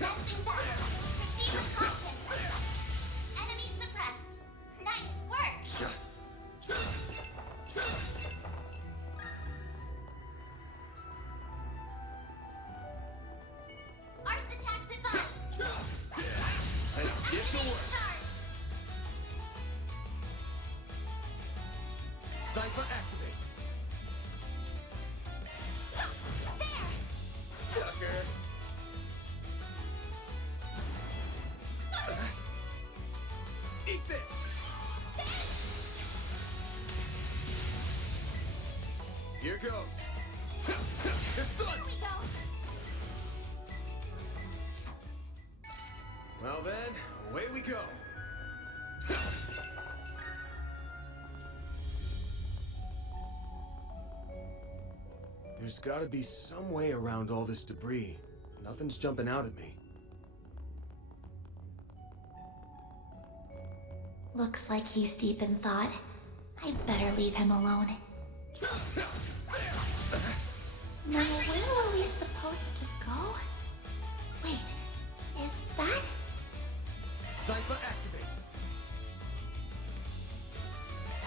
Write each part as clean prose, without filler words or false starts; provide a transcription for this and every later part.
Bouncing back. Proceed with caution. Enemy suppressed. Nice work. Arts attacks advanced. Let's get to Activating work. charge. Cypher activate. There. Sucker. Eat this. Here goes. It's done. Here we go. Well then, away we go. There's gotta be some way around all this debris. Nothing's jumping out at me. Looks like he's deep in thought. I'd better leave him alone. Now, where were we supposed to go? Wait, is that? Cypher activate.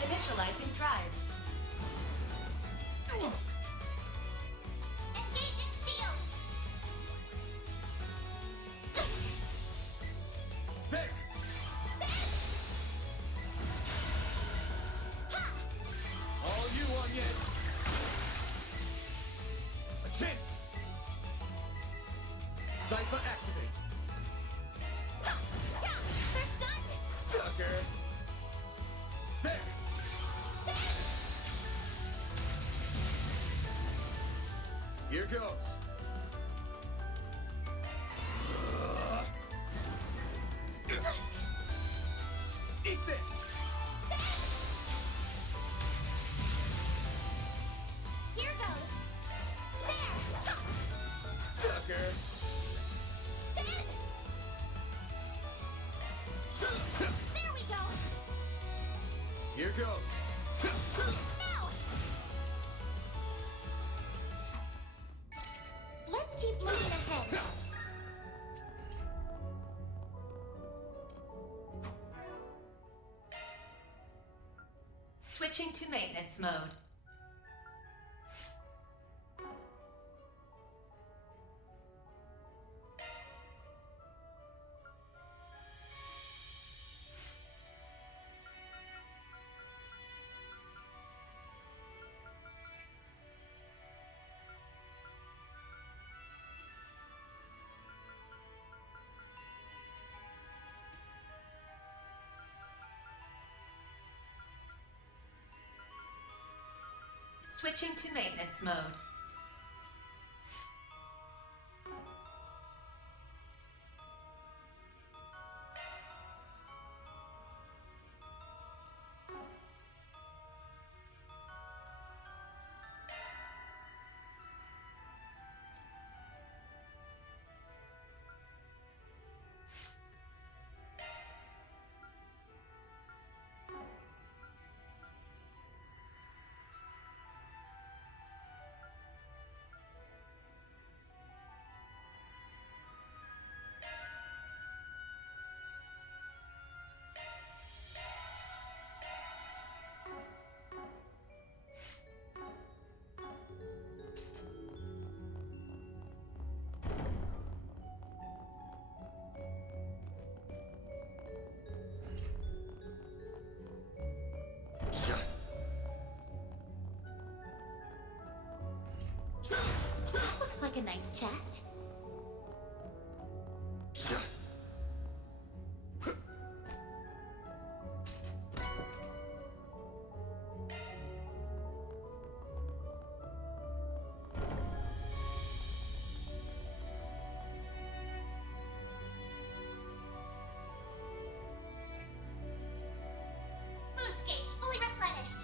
Initializing drive. Engaging shield! There. All you on yet? A chance. Cypher activate. They're stunned! Sucker. There. Here goes. Eat this. Here goes! There! Sucker. There we go! Here goes. Now! Let's keep moving ahead. Switching to maintenance mode. Switching to maintenance mode. Looks like a nice chest. Boost gauge fully replenished.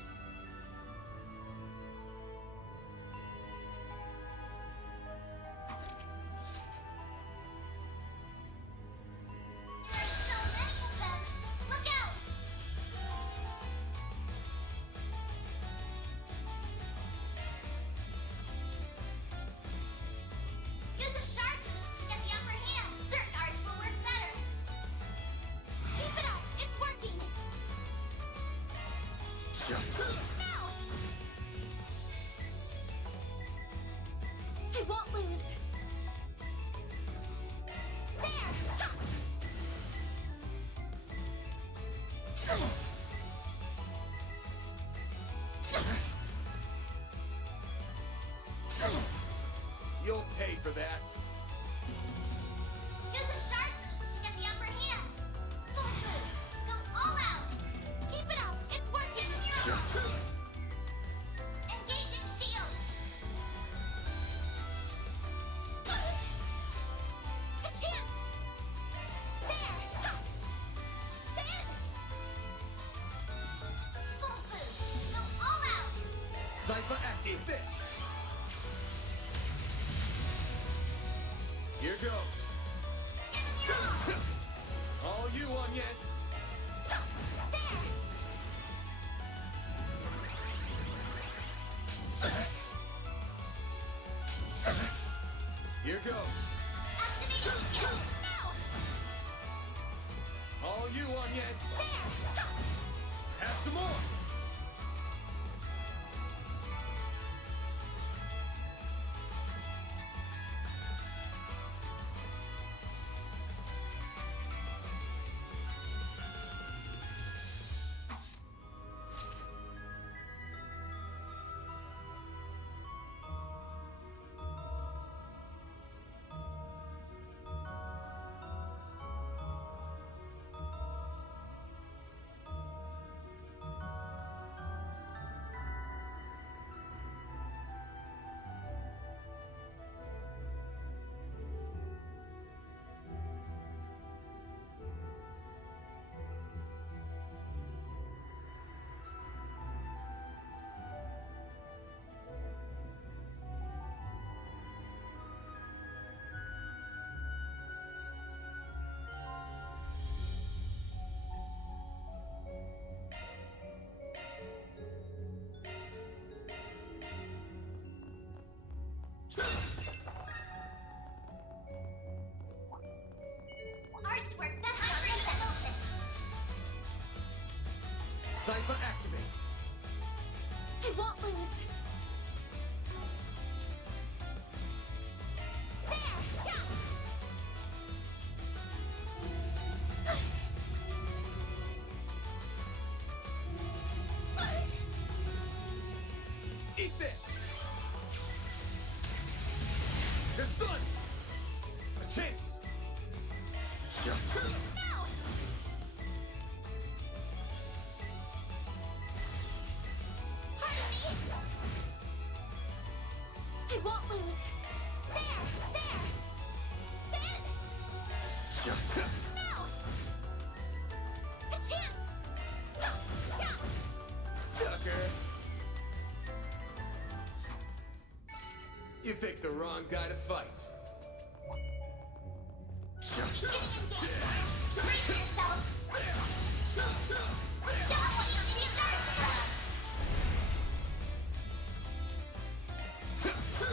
You'll pay for that. Use a sharp boost to get the upper hand. Full boost. Go all out. Keep it up. It's working. Give them your all. Engaging shield. A chance. There. Then. Full boost. Go all out. Zypher, active this. Here goes. Give them your all. All you on, yes. There. Here goes. Activating skill. Now. All you on, yes. There. Have some more. Arts work best on reset focus. Zypher, activate. I won't lose. There! Yeah! Eat this. It's done. A chance. No! Harmony! I won't lose. There! Then! No! A chance! Sucker. You picked the wrong guy to fight. Getting engaged. Brace yourself. Show us what you can do.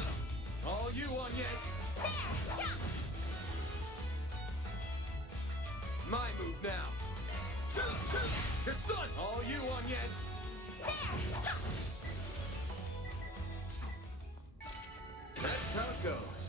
All you on, yes. There! Yeah! My move now. It's done. All you on, yes. There! That's how it goes.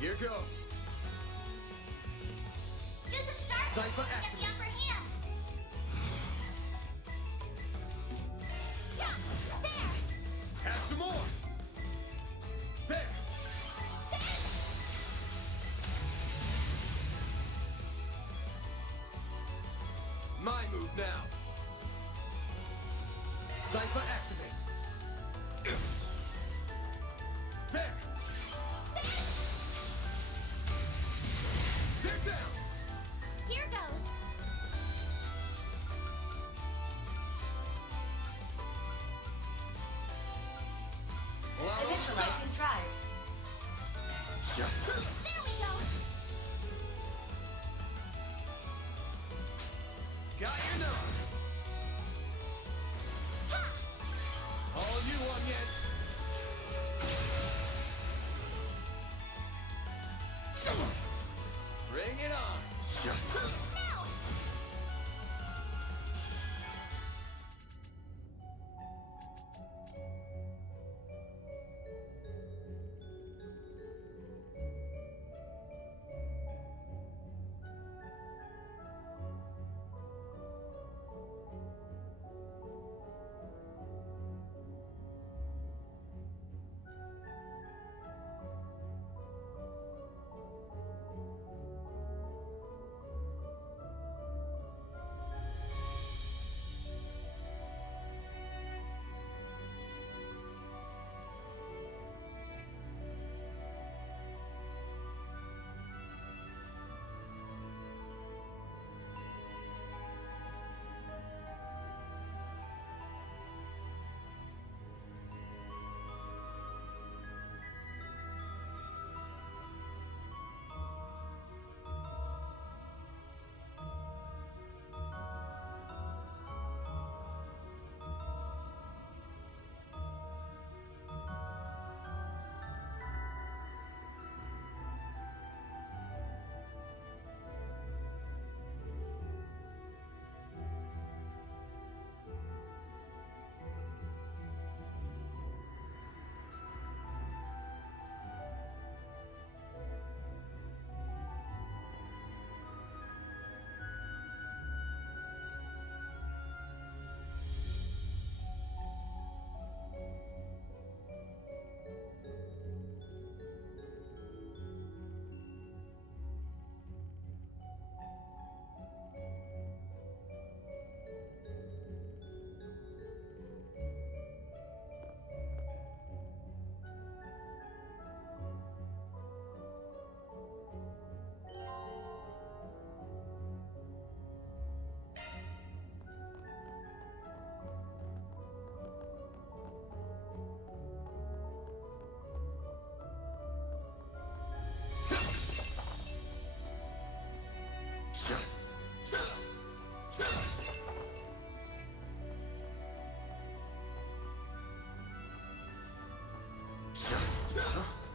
Here goes. Use a sharp Cypher to get the activate. upper hand. Yeah, there. Have some more. There. My move now. Cypher activate. There. They're down. Here goes. Allow them to stop. Initializing drive. There we go. Got your number. Ha! All you on yet? Bring it on. Now.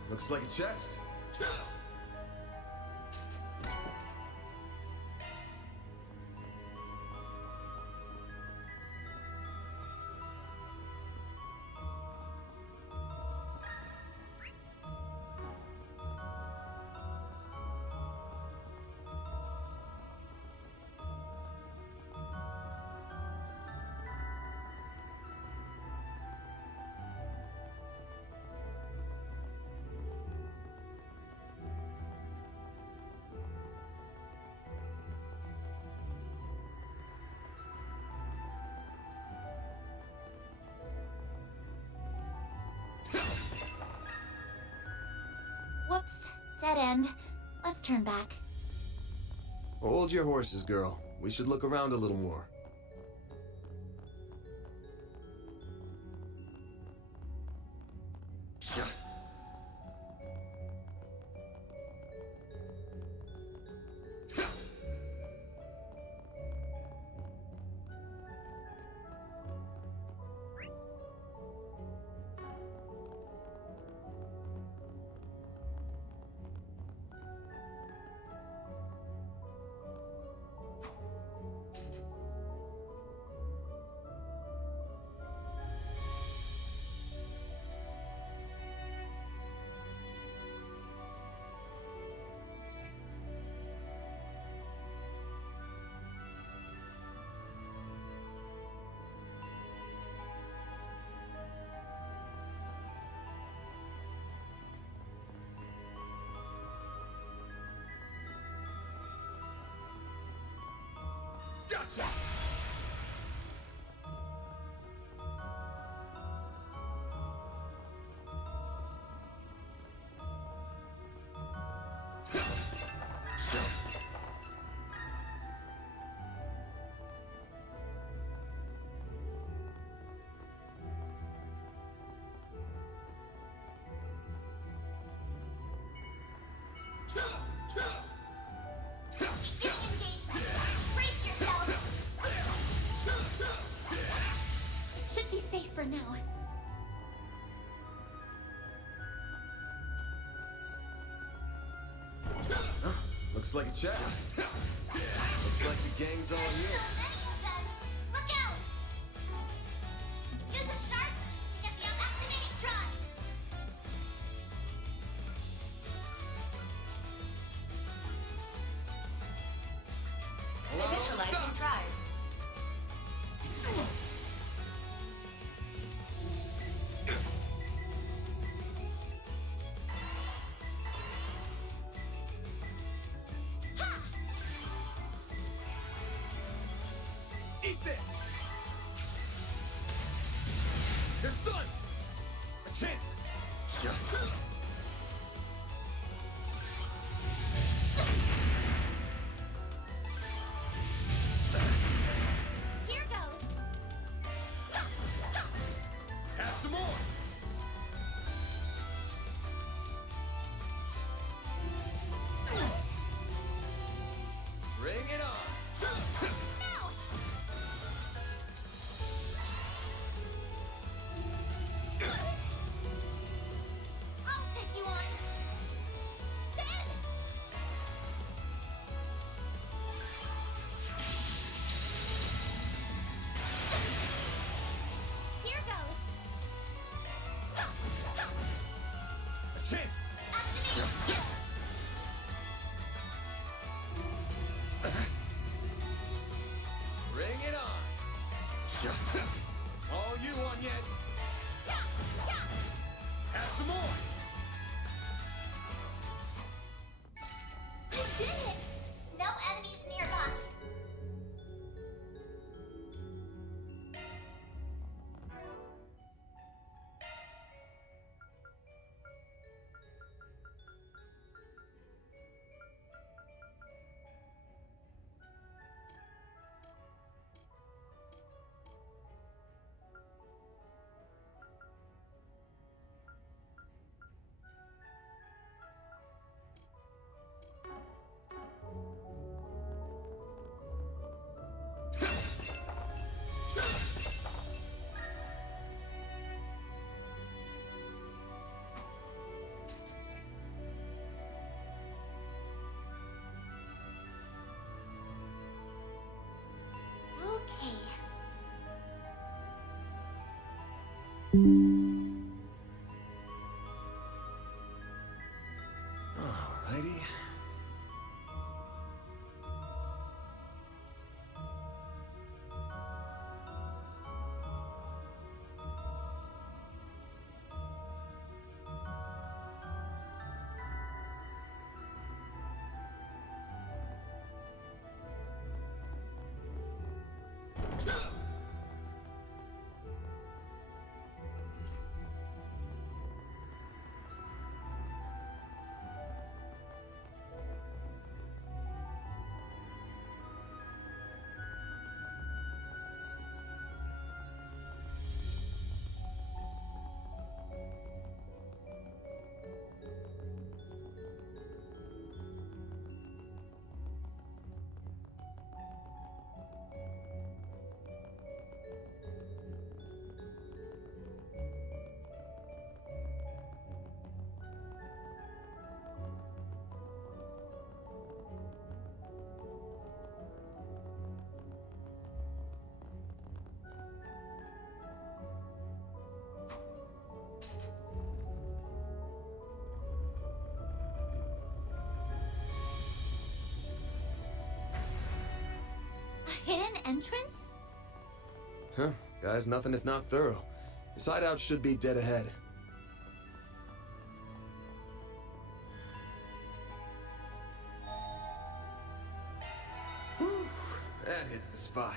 Looks like a chest. Whoops. Dead end. Let's turn back. Hold your horses, girl. We should look around a little more. Gotcha! Begin engagement. Brace yourself. It should be safe for now. Looks like a check. Looks like the gang's all So here. many of them. Look out! Use a sharp boost to get the activating drive. Initializing drive. Eat this! They're stunned! A chance! Here goes. Have some more! Bring it on! No! I'll take you on. Then! Here goes. A chance! Activating skill. Bring it on! All you on, yes! Have some more! You did it! No enemies nearby. Okay. Alrighty. A hidden entrance? Huh? Guy's nothing if not thorough. His hideout should be dead ahead. Whew. that hits the spot.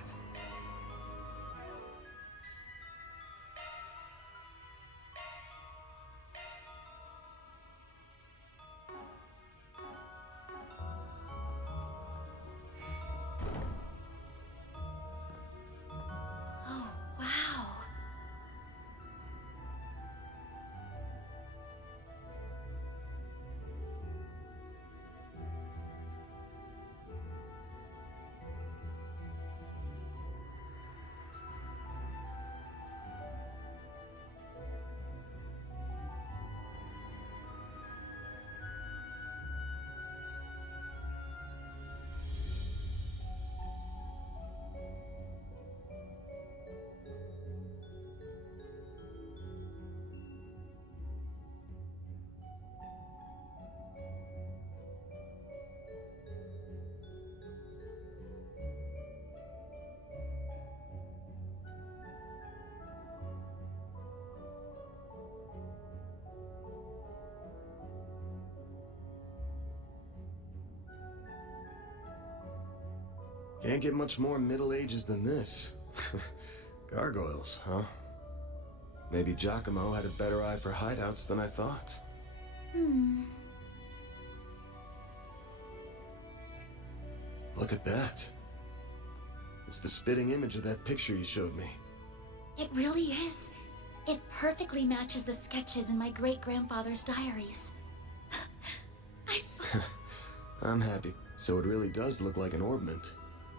Oh, wow. Can't get much more Middle Ages than this. Gargoyles, huh? Maybe Giacomo had a better eye for hideouts than I thought. Look at that. It's the spitting image of that picture you showed me. It really is. It perfectly matches the sketches in my great-grandfather's diaries. I'm happy. So it really does look like an orbment.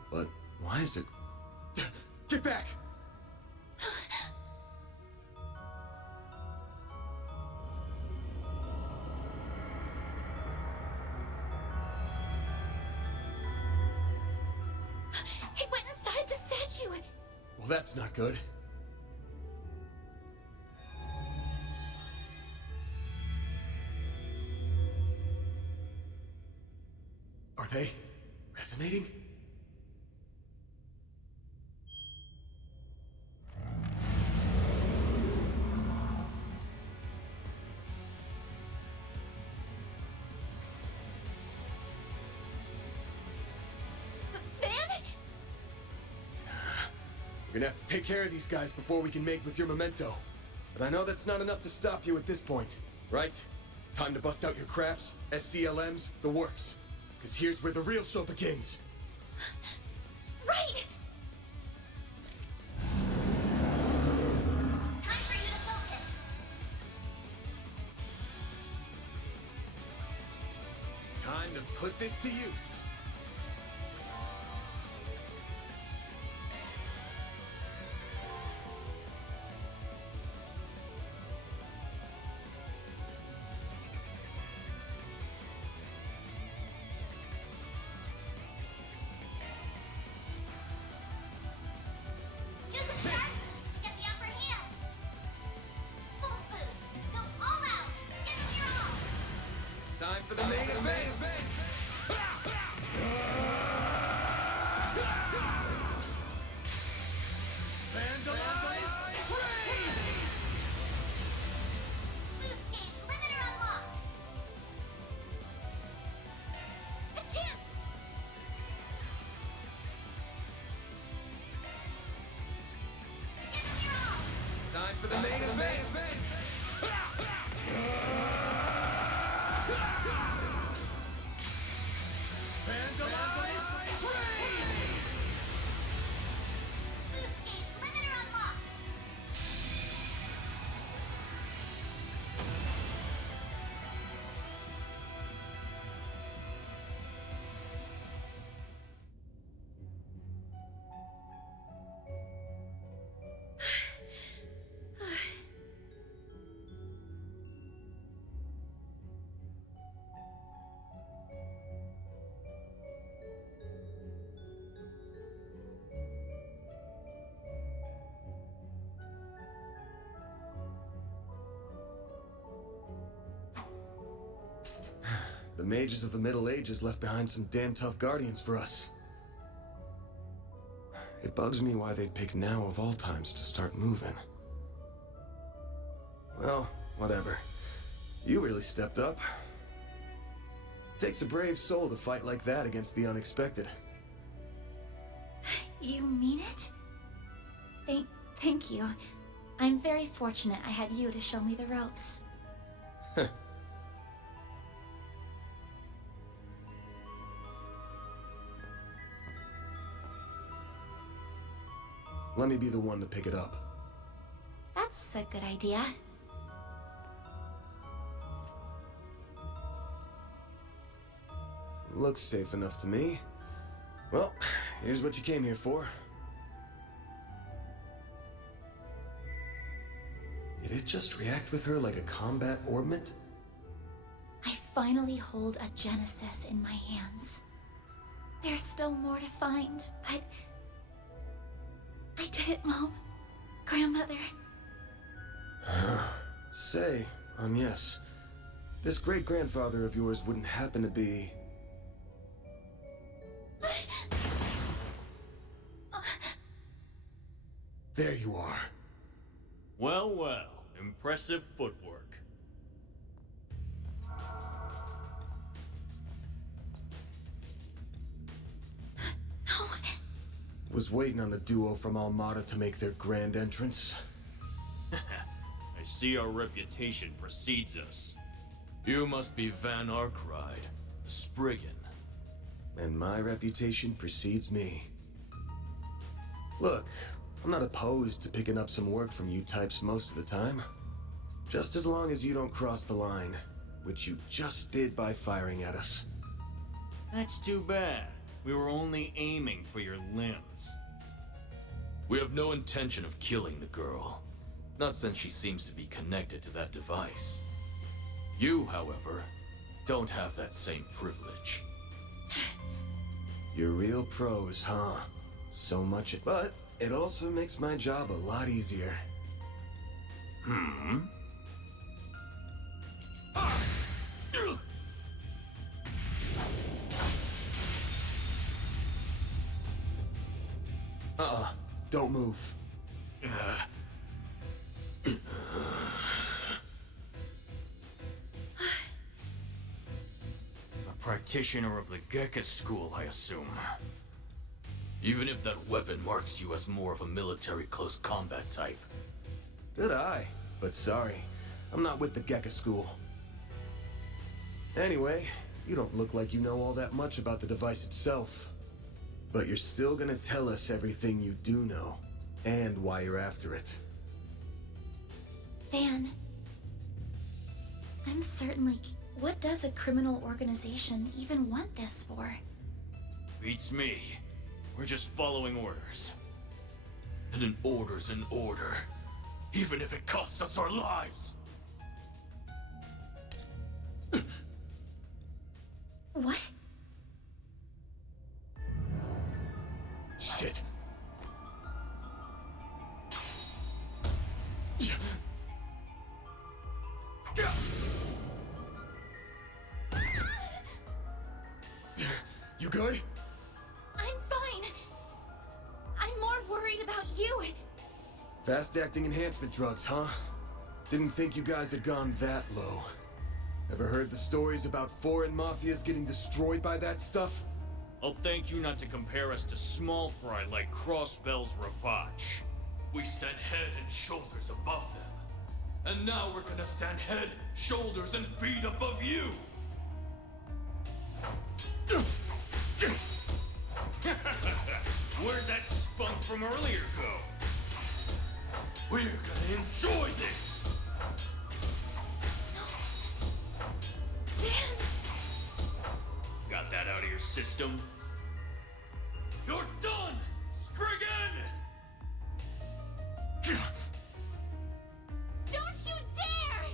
But why is it... Get back! It went inside the statue! Well, that's not good. Are they resonating? We're gonna have to take care of these guys before we can make with your memento. But I know that's not enough to stop you at this point, right? Time to bust out your crafts, SCLMs, the works. Because here's where the real show begins. Right! Time for you to focus. Time to put this to use. Use the charges to get the upper hand. Full boost. Go all out. Give them your all. Time for the main event. Vandalize! Boost gauge limiter unlocked. A chance. Give them your all. Time for the main event. Boost gauge limiter unlocked. The mages of the Middle Ages left behind some damn tough guardians for us. It bugs me why they'd pick now of all times to start moving. Well, whatever. You really stepped up. Takes a brave soul to fight like that against the unexpected. You mean it? Thank you. I'm very fortunate I had you to show me the ropes. Let me be the one to pick it up. That's a good idea. Looks safe enough to me. Well, here's what you came here for. Did it just react with her like a combat orbment? I finally hold a Genesis in my hands. There's still more to find, but... I did it, Mom. Grandmother. Say, yes. This great-grandfather of yours wouldn't happen to be... There you are. Well, well. Impressive footwork. No. Was waiting on the duo from Almada to make their grand entrance. I see our reputation precedes us. You must be Van Arkride, the Spriggan. And my reputation precedes me. Look, I'm not opposed to picking up some work from you types most of the time. Just as long as you don't cross the line, which you just did by firing at us. That's too bad. We were only aiming for your limbs. We have no intention of killing the girl. Not since she seems to be connected to that device. You, however, don't have that same privilege. You're real pros, huh? So much, but it also makes my job a lot easier. Don't move. A practitioner of the Gekka school, I assume. Even if that weapon marks you as more of a military close combat type. Good eye, but sorry. I'm not with the Gekka school. Anyway, you don't look like you know all that much about the device itself. But you're still gonna tell us everything you do know, and why you're after it. Van, I'm certainly... What does a criminal organization even want this for? Beats me. We're just following orders. And an order's an order. Even if it costs us our lives! What? Shit. You good? I'm fine. I'm more worried about you. Fast-acting enhancement drugs, huh? Didn't think you guys had gone that low. Ever heard the stories about foreign mafias getting destroyed by that stuff? I'll thank you not to compare us to small fry like Crossbell's Rafach. We stand head and shoulders above them. And now we're gonna stand head, shoulders, and feet above you! Where'd that spunk from earlier go? We're gonna enjoy this! Van! Got that out of your system? You're done, Spriggan! Don't you dare!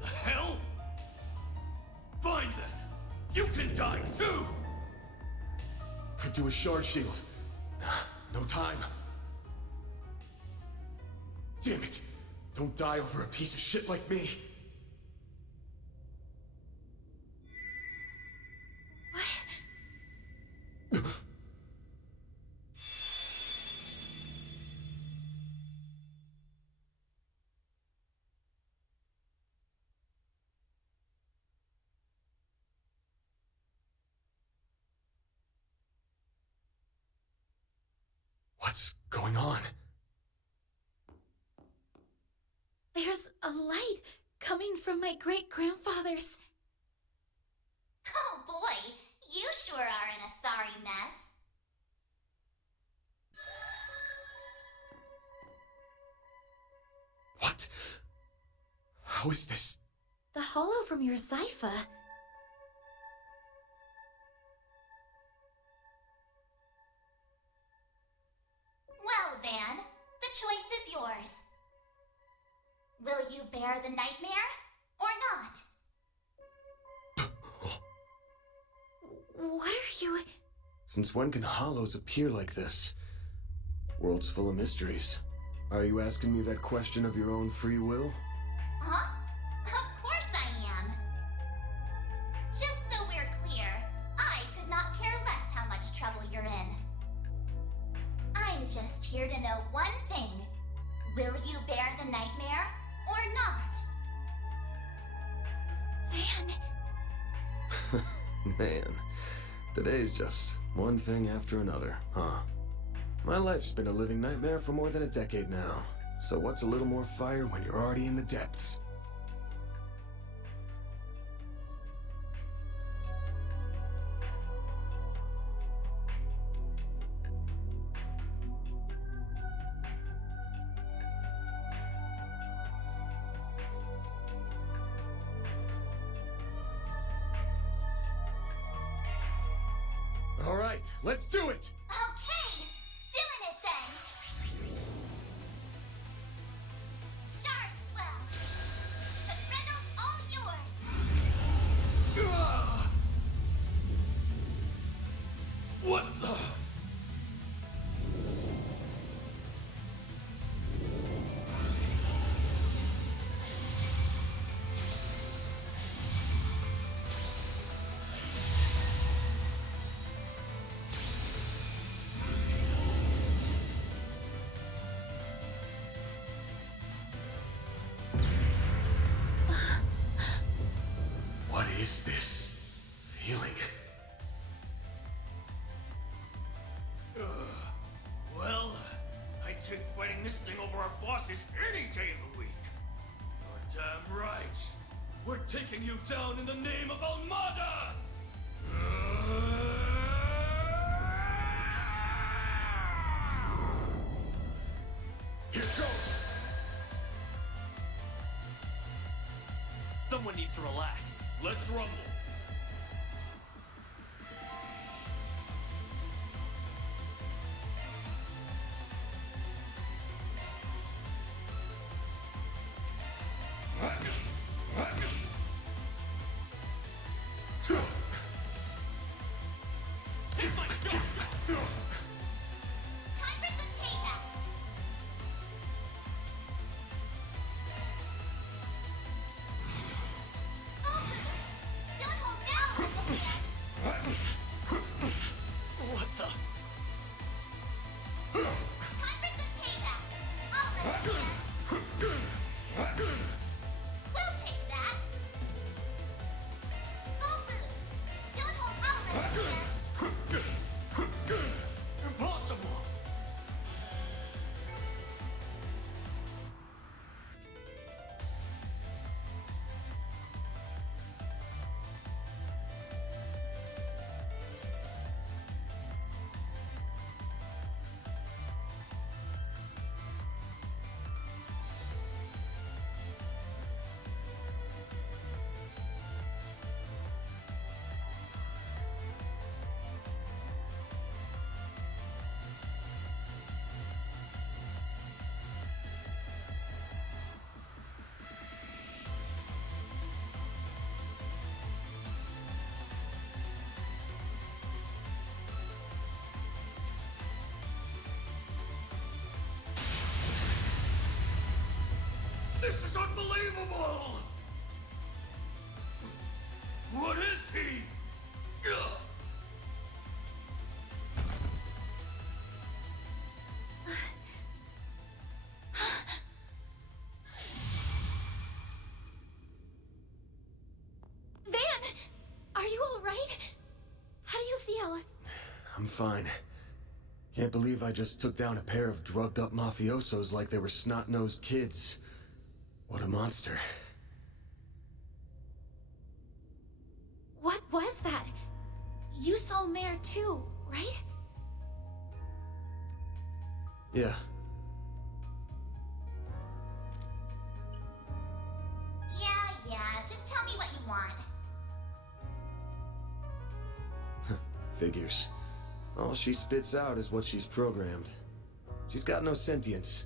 The hell? Fine then. You can die too! Could do a shard shield. No time. Damn it! Don't die over a piece of shit like me! What's going on? There's a light coming from my great-grandfather's. Oh boy, you sure are in a sorry mess. What? How is this? The hollow from your Zypha. Well, Van, the choice is yours. Will you bear the nightmare or not? What are you... Since when can hollows appear like this? World's full of mysteries. Are you asking me that question of your own free will? Huh? Of course I am. Just so we're clear, I could not care less how much trouble you're in. I'm just here to know one thing. Will you bear the nightmare or not? Man. Man, today's just one thing after another, huh? My life's been a living nightmare for more than a decade now. So what's a little more fire when you're already in the depths? All right, let's do it! Okay, doing it then. Shard swell. The Grendel's all yours. What the? What is this feeling? Well, I take fighting this thing over our bosses any day of the week. You're damn right. We're taking you down in the name of Almada! Here goes! Someone needs to relax. Let's rumble. Time for some payback. Full boost. Don't hold back, little hand. What the? Time for some payback. I'll let you in. We'll take that. Full boost. Don't hold. I'll let you in. Impossible! This is unbelievable! What is he? Ugh. Van! Are you all right? How do you feel? I'm fine. Can't believe I just took down a pair of drugged-up mafiosos like they were snot-nosed kids. What a monster. What was that? You saw Mare too, right? Yeah. Yeah, just tell me what you want. Figures. All she spits out is what she's programmed. She's got no sentience.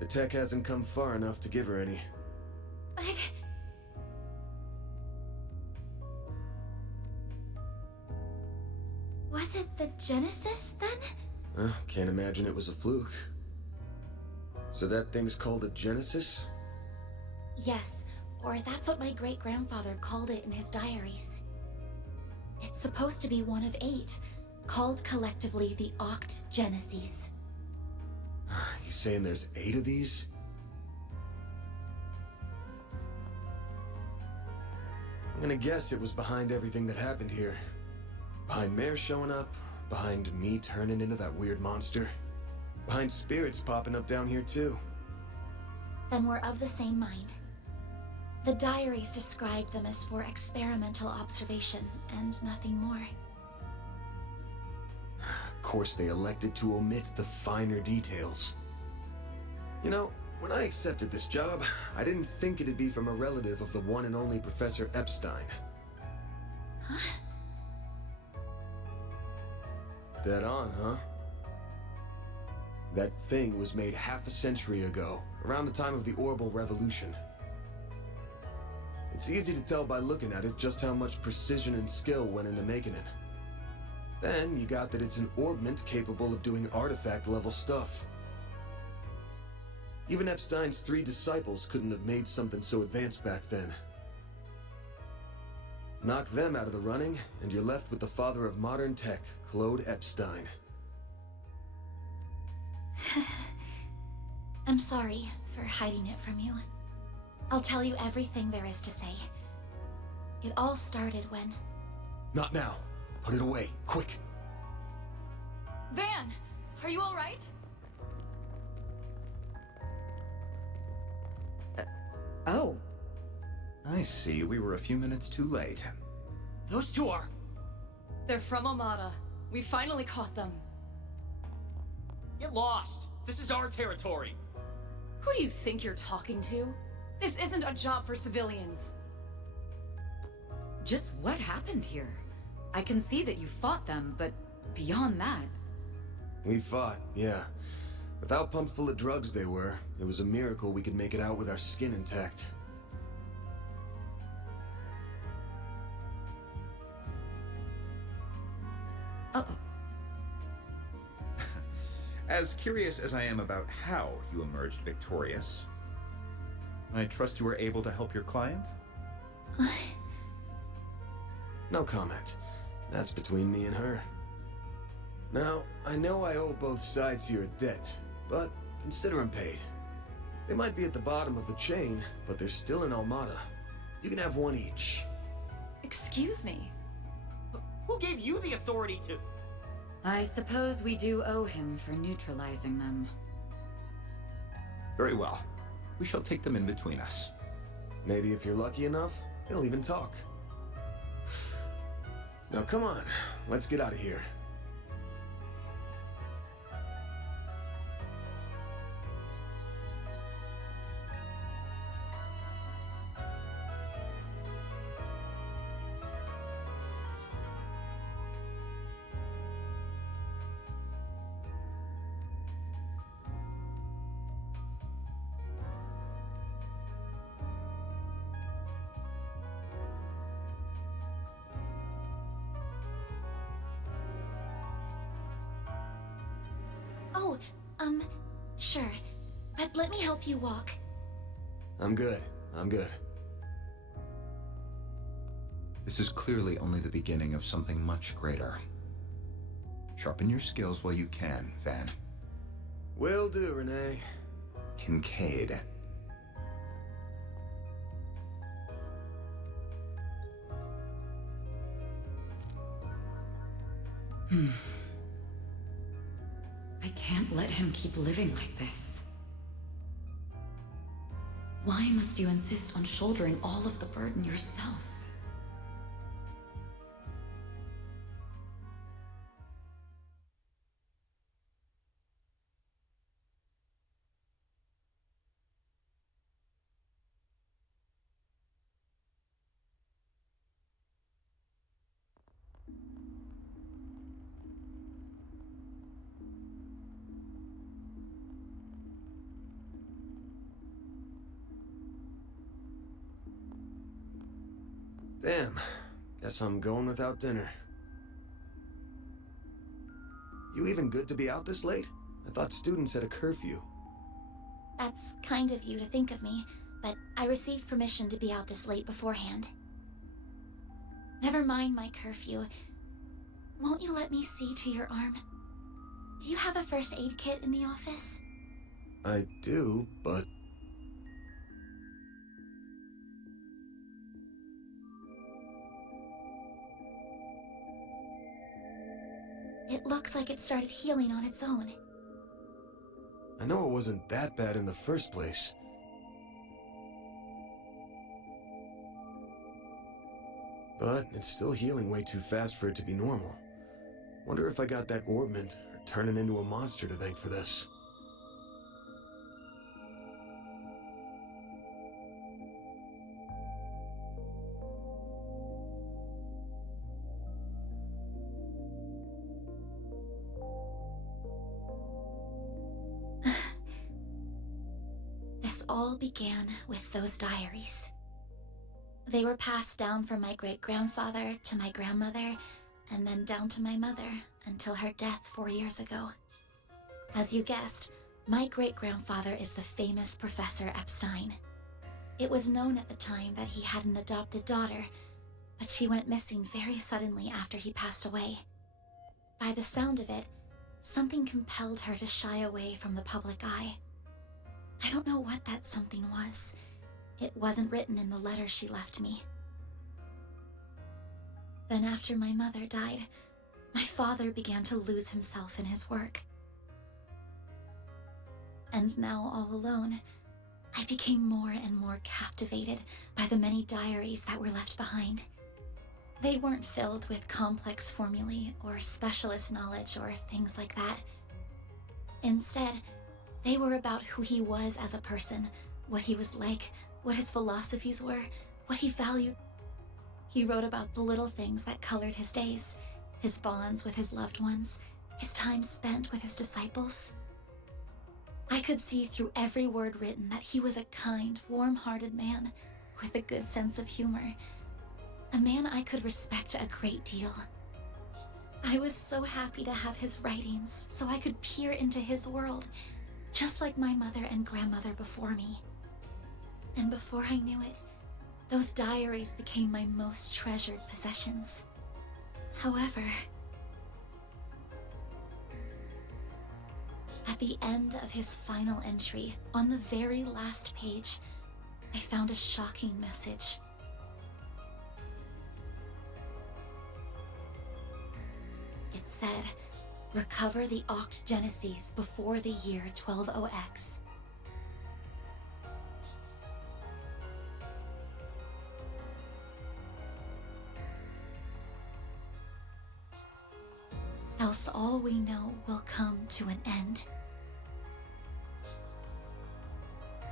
The tech hasn't come far enough to give her any. But... was it the Genesis, then? Can't imagine it was a fluke. So that thing's called a Genesis? Yes, or that's what my great-grandfather called it in his diaries. It's supposed to be one of 8, called collectively the Oct Genesis. You saying there's 8 of these? I'm gonna guess it was behind everything that happened here. Behind Mare showing up, behind me turning into that weird monster, behind spirits popping up down here too. Then we're of the same mind. The diaries described them as for experimental observation, and nothing more. Of course they elected to omit the finer details. You know, when I accepted this job, I didn't think it'd be from a relative of the one and only Professor Epstein. Huh? Dead on, huh? That thing was made half a century ago, around the time of the Orbital Revolution. It's easy to tell by looking at it just how much precision and skill went into making it. Then you got that it's an orbment capable of doing artifact-level stuff. Even Epstein's 3 disciples couldn't have made something so advanced back then. Knock them out of the running, and you're left with the father of modern tech, Claude Epstein. I'm sorry for hiding it from you. I'll tell you everything there is to say. It all started when... Not now. Put it away, quick. Van, are you all right? Oh. I see. We were a few minutes too late. Those two are... They're from Armada. We finally caught them. Get lost! This is our territory! Who do you think you're talking to? This isn't a job for civilians. Just what happened here? I can see that you fought them, but beyond that... We fought, yeah. With how pumped full of drugs they were, it was a miracle we could make it out with our skin intact. Uh-oh. As curious as I am about how you emerged victorious, I trust you were able to help your client? No comment. That's between me and her. Now, I know I owe both sides here a debt, but consider them paid. They might be at the bottom of the chain, but they're still in Armada. You can have one each. Excuse me. Who gave you the authority to... I suppose we do owe him for neutralizing them. Very well. We shall take them in between us. Maybe if you're lucky enough, they'll even talk. Now come on, let's get out of here. Oh, sure. But let me help you walk. I'm good. This is clearly only the beginning of something much greater. Sharpen your skills while you can, Van. Will do, Renee. Kincaid. can't let him keep living like this. Why must you insist on shouldering all of the burden yourself? Damn. Guess I'm going without dinner. You even good to be out this late? I thought students had a curfew. That's kind of you to think of me, but I received permission to be out this late beforehand. Never mind my curfew. Won't you let me see to your arm? Do you have a first aid kit in the office? I do, but... It looks like it started healing on its own. I know it wasn't that bad in the first place. But it's still healing way too fast for it to be normal. Wonder if I got that orbment or turning into a monster to thank for this. This all began with those diaries. They were passed down from my great-grandfather to my grandmother, and then down to my mother until her death 4 years ago. As you guessed, my great-grandfather is the famous Professor Epstein. It was known at the time that he had an adopted daughter, but she went missing very suddenly after he passed away. By the sound of it, something compelled her to shy away from the public eye. I don't know what that something was. It wasn't written in the letter she left me. Then after my mother died, my father began to lose himself in his work. And now all alone, I became more and more captivated by the many diaries that were left behind. They weren't filled with complex formulae or specialist knowledge or things like that. Instead, they were about who he was as a person, what he was like, what his philosophies were, what he valued. He wrote about the little things that colored his days, his bonds with his loved ones, his time spent with his disciples. I could see through every word written that he was a kind, warm-hearted man with a good sense of humor, a man I could respect a great deal. I was so happy to have his writings so I could peer into his world, just like my mother and grandmother before me. And before I knew it, those diaries became my most treasured possessions. However, at the end of his final entry, on the very last page, I found a shocking message. It said, "Recover the Oct Genesis before the year 120X. Else all we know will come to an end."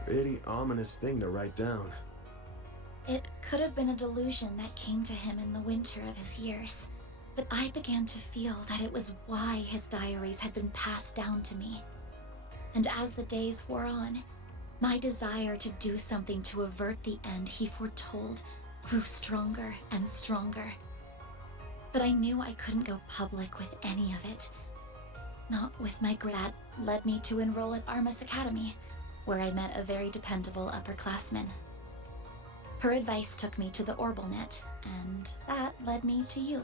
Pretty ominous thing to write down. It could have been a delusion that came to him in the winter of his years, but I began to feel that it was why his diaries had been passed down to me. And as the days wore on, my desire to do something to avert the end he foretold grew stronger and stronger. But I knew I couldn't go public with any of it. Not with my grad led me to enroll at Armus Academy, where I met a very dependable upperclassman. Her advice took me to the Orbalnet, and that led me to you.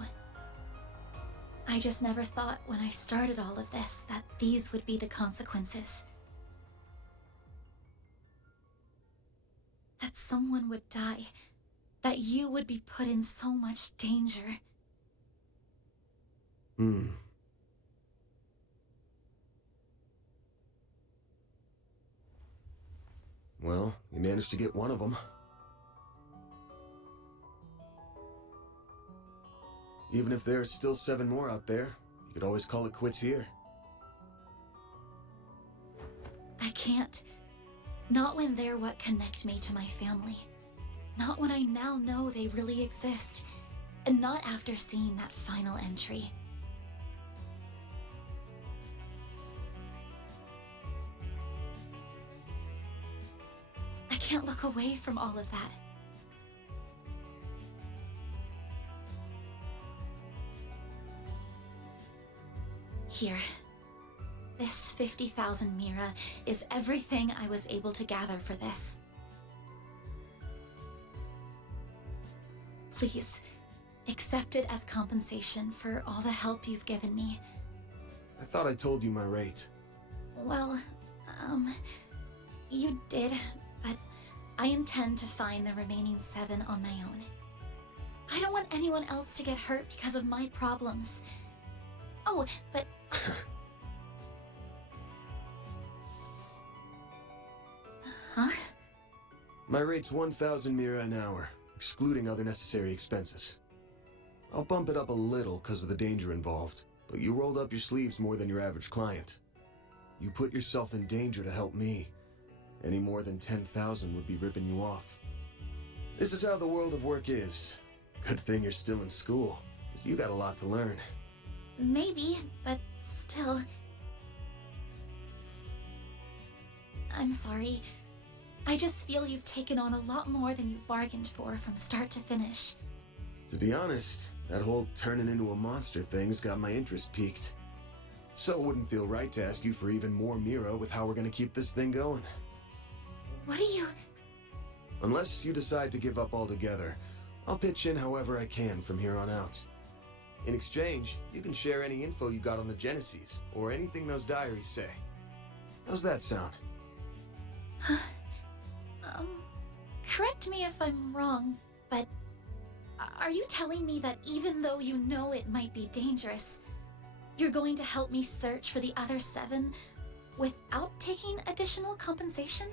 I just never thought when I started all of this that these would be the consequences. That someone would die, that you would be put in so much danger. Well, you managed to get one of them. Even if there's still 7 more out there, you could always call it quits here. I can't. Not when they're what connect me to my family. Not when I now know they really exist. And not after seeing that final entry. I can't look away from all of that. Here. This 50,000 Mira is everything I was able to gather for this. Please, accept it as compensation for all the help you've given me. I thought I told you my rate. Well, you did, but I intend to find the remaining 7 on my own. I don't want anyone else to get hurt because of my problems. Oh, but... Huh? My rate's 1,000 Mira an hour, excluding other necessary expenses. I'll bump it up a little because of the danger involved, but you rolled up your sleeves more than your average client. You put yourself in danger to help me. Any more than 10,000 would be ripping you off. This is how the world of work is. Good thing you're still in school, because you got a lot to learn. Maybe, but still... I'm sorry. I just feel you've taken on a lot more than you bargained for from start to finish. To be honest, that whole turning into a monster thing's got my interest piqued. So it wouldn't feel right to ask you for even more Mira with how we're gonna keep this thing going. What do you... Unless you decide to give up altogether, I'll pitch in however I can from here on out. In exchange, you can share any info you got on the Genesis, or anything those diaries say. How's that sound? Correct me if I'm wrong, but are you telling me that even though you know it might be dangerous, you're going to help me search for the other 7 without taking additional compensation?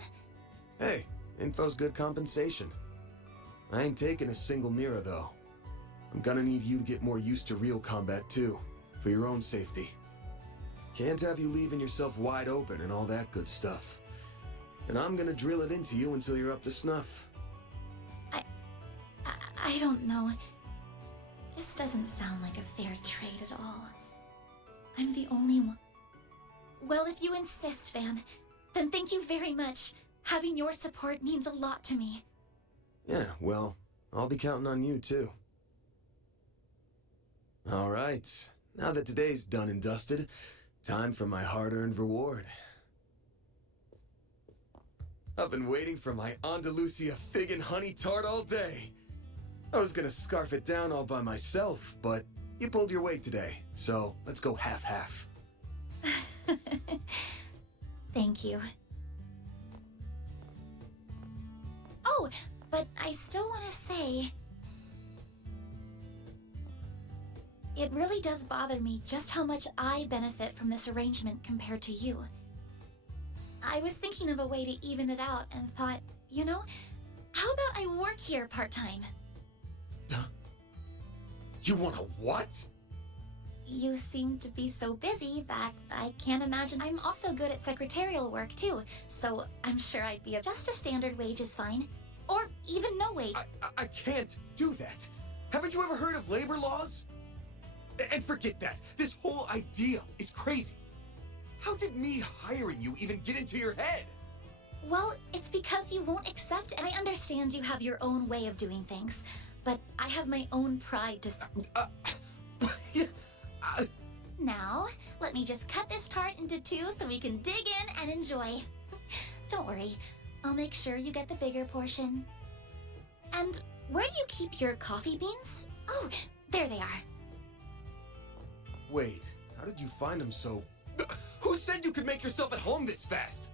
Hey, info's good compensation. I ain't taking a single Mira, though. I'm gonna need you to get more used to real combat, too, for your own safety. Can't have you leaving yourself wide open and all that good stuff. And I'm gonna drill it into you until you're up to snuff. I don't know. This doesn't sound like a fair trade at all. I'm the only one. Well, if you insist, Van, then thank you very much. Having your support means a lot to me. Yeah, well, I'll be counting on you, too. All right, now that today's done and dusted, time for my hard-earned reward. I've been waiting for my Andalusia fig and honey tart all day. I was gonna scarf it down all by myself, but you pulled your weight today, so let's go half-half. Thank you. Oh, but I still want to say... It really does bother me just how much I benefit from this arrangement compared to you. I was thinking of a way to even it out and thought, you know, how about I work here part-time? You want a what? You seem to be so busy that I can't imagine. I'm also good at secretarial work too, so I'm sure I'd be just a standard wage is fine. Or even no wage. I can't do that. Haven't you ever heard of labor laws? And forget that. This whole idea is crazy. How did me hiring you even get into your head? Well, it's because you won't accept, and I understand you have your own way of doing things, but I have my own pride to... Now, let me just cut this tart into 2 so we can dig in and enjoy. Don't worry, I'll make sure you get the bigger portion. And where do you keep your coffee beans? Oh, there they are. Wait, how did you find them so... Who said you could make yourself at home this fast?